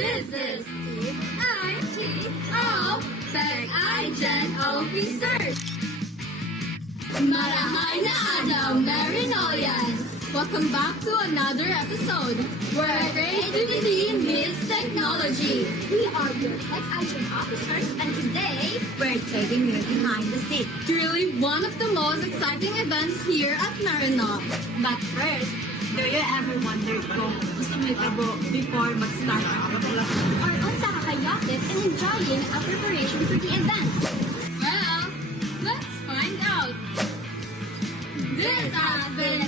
This is TITO, Tech Agent Officer. Marahay na araw, Marinoyans! Welcome back to another episode where creativity meets technology. We are your Tech Agent Officers and today, We're taking you behind the scenes. truly one of the most exciting events here at Marino. But first, do you ever wonder kung gusto mo itabo before mag-start ang activity? Or unsa ka kayatit and enjoying our preparation for the event? Well, let's find out. This has been